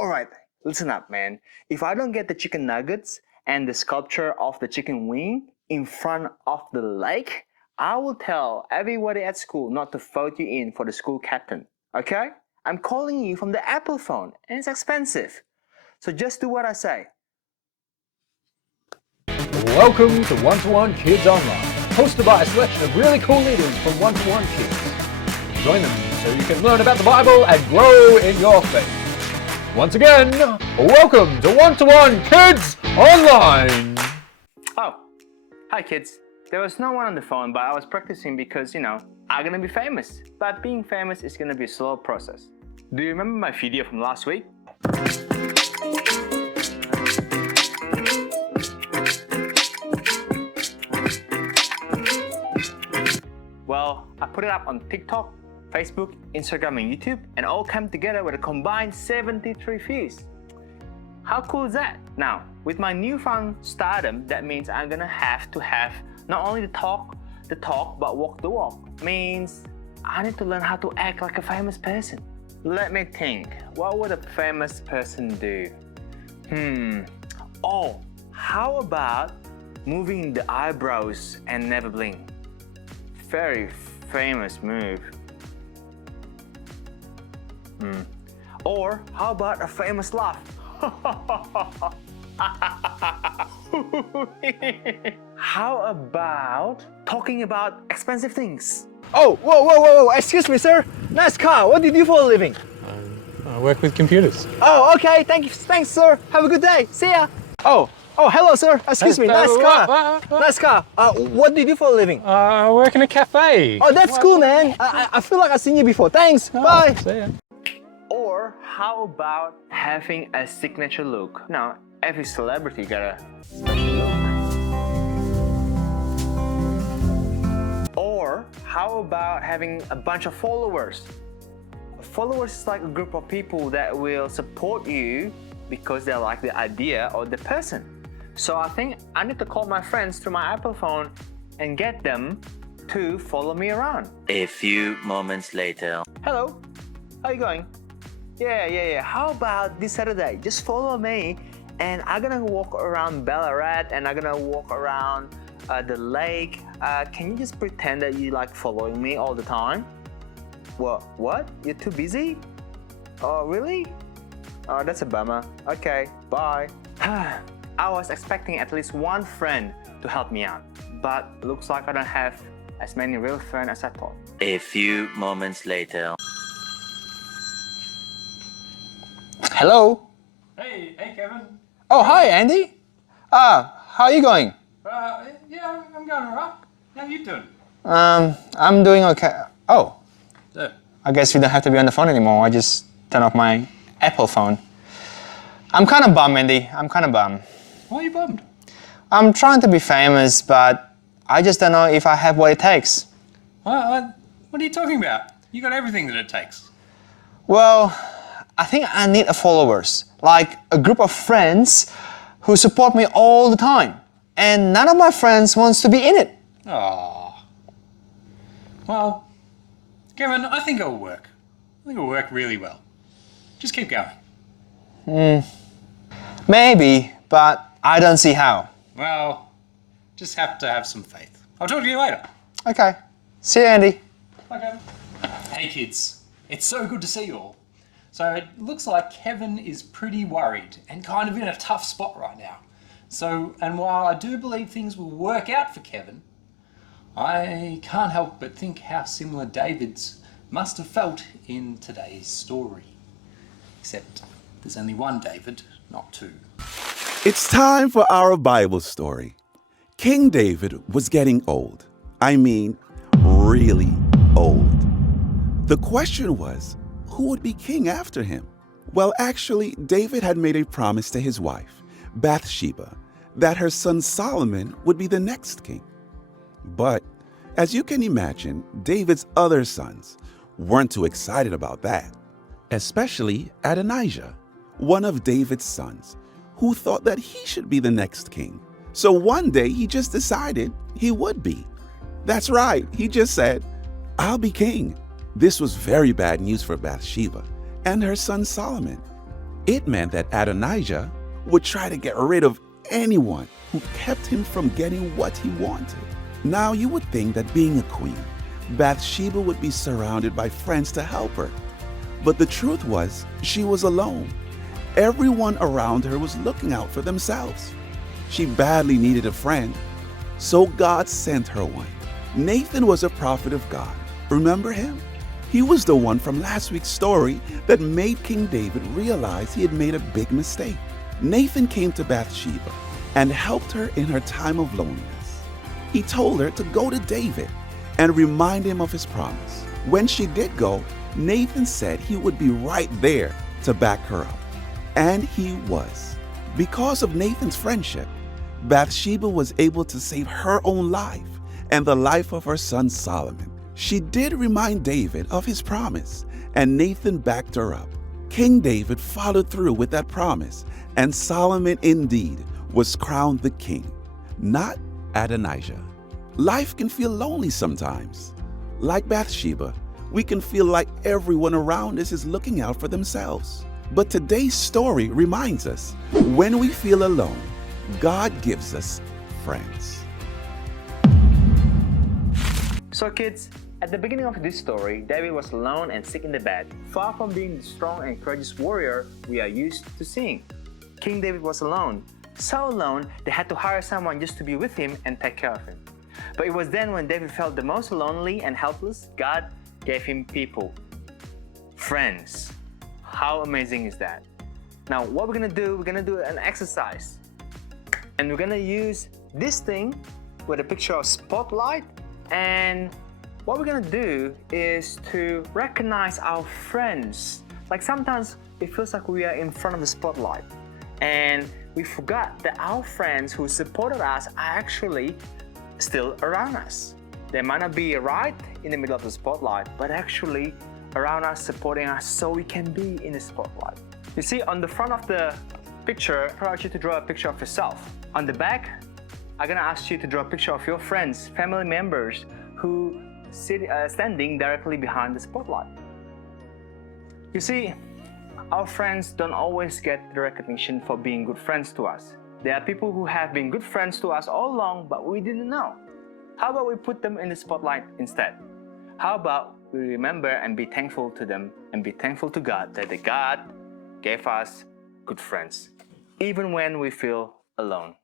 Alright, listen up, man. If I don't get the chicken nuggets and the sculpture of the chicken wing in front of the lake, I will tell everybody at school not to vote you in for the school captain. Okay? I'm calling you from the Apple phone and it's expensive. So just do what I say. Welcome to One-to-One Kids Online, hosted by a selection of really cool leaders from One-to-One Kids. Join them so you can learn about the Bible and grow in your faith. Once again, welcome to One-to-One Kids Online. Oh, hi kids. There was no one on the phone, but I was practicing because, I'm gonna be famous. But being famous is gonna be a slow process. Do you remember my video from last week? Well, I put it up on TikTok, Facebook, Instagram, and YouTube, and all came together with a combined 73 views. How cool is that? Now, with my newfound stardom, that means I'm gonna have to have not only the talk, but walk the walk. Means I need to learn how to act like a famous person. Let me think. What would a famous person do? Oh, how about moving the eyebrows and never blink? Very famous move. Or how about a famous laugh? How about talking about expensive things? Oh, whoa, excuse me, sir. Nice car. What do you do for a living? I work with computers. Oh, okay. Thanks, sir. Have a good day. See ya. Oh, hello, sir. Excuse me. Nice car. Nice car. What do you do for a living? I work in a cafe. Oh, that's cool, man. I feel like I've seen you before. Thanks. Bye. See ya. Or how about having a signature look? Now, every celebrity got a special look. Or how about having a bunch of followers? Followers is like a group of people that will support you because they like the idea or the person. So I think I need to call my friends through my Apple phone and get them to follow me around. A few moments later. Hello, how you going? Yeah. How about this Saturday? Just follow me and I'm gonna walk around Ballarat and I'm gonna walk around the lake. Can you just pretend that you like following me all the time? What? You're too busy? Oh, really? Oh, that's a bummer. Okay, bye. I was expecting at least one friend to help me out, but looks like I don't have as many real friends as I thought. A few moments later. Hello. Hey, Kevin. Oh, hi, Andy. How are you going? Yeah, I'm going alright. How you doing? I'm doing okay. Oh, So, I guess we don't have to be on the phone anymore. I just turn off my Apple phone. I'm kind of bummed, Andy. I'm kind of bummed. why are you bummed? I'm trying to be famous, but I just don't know if I have what it takes. What are you talking about? You got everything that it takes. Well, I think I need a followers, like a group of friends who support me all the time. And none of my friends wants to be in it. Oh. Well, Kevin, I think it'll work. I think it'll work really well. Just keep going. Maybe, but I don't see how. Well, just have to have some faith. I'll talk to you later. Okay. See you, Andy. Bye, Kevin. Hey, kids. It's so good to see you all. So it looks like Kevin is pretty worried and kind of in a tough spot right now. And while I do believe things will work out for Kevin, I can't help but think how similar David's must have felt in today's story. Except there's only one David, not two. It's time for our Bible story. King David was getting old. I mean, really old. The question was, who would be king after him? Well, actually, David had made a promise to his wife, Bathsheba, that her son Solomon would be the next king. But, as you can imagine, David's other sons weren't too excited about that, especially Adonijah, one of David's sons, who thought that he should be the next king. So one day he just decided he would be. That's right, he just said, "I'll be king." This was very bad news for Bathsheba and her son Solomon. It meant that Adonjiah would try to get rid of anyone who kept him from getting what he wanted. Now you would think that being a queen, Bathsheba would be surrounded by friends to help her. But the truth was, she was alone. Everyone around her was looking out for themselves. She badly needed a friend, so God sent her one. Nathan was a prophet of God. Remember him? He was the one from last week's story that made King David realize he had made a big mistake. Nathan came to Bathsheba and helped her in her time of loneliness. He told her to go to David and remind him of his promise. When she did go, Nathan said he would be right there to back her up. And he was. Because of Nathan's friendship, Bathsheba was able to save her own life and the life of her son Solomon. She did remind David of his promise, and Nathan backed her up. King David followed through with that promise, and Solomon indeed was crowned the king, not Adonijah. Life can feel lonely sometimes. Like Bathsheba, we can feel like everyone around us is looking out for themselves. But today's story reminds us, when we feel alone, God gives us friends. So kids, at the beginning of this story, David was alone and sick in the bed, far from being the strong and courageous warrior we are used to seeing. King David was alone, so alone they had to hire someone just to be with him and take care of him. But it was then when David felt the most lonely and helpless, God gave him people, friends. How amazing is that? Now what we're gonna do, we're gonna do an exercise. And we're gonna use this thing with a picture of spotlight, and what we're gonna do is to recognize our friends. Like sometimes it feels like we are in front of the spotlight and we forgot that our friends who supported us are actually still around us. They might not be right in the middle of the spotlight, but actually around us, supporting us so we can be in the spotlight. You see, on the front of the picture, I want you to draw a picture of yourself. On the back, I'm gonna ask you to draw a picture of your friends, family members who standing directly behind the spotlight. You see, our friends don't always get the recognition for being good friends to us. There are people who have been good friends to us all along, but we didn't know. How about we put them in the spotlight instead? How about we remember and be thankful to them and be thankful to God that God gave us good friends, even when we feel alone.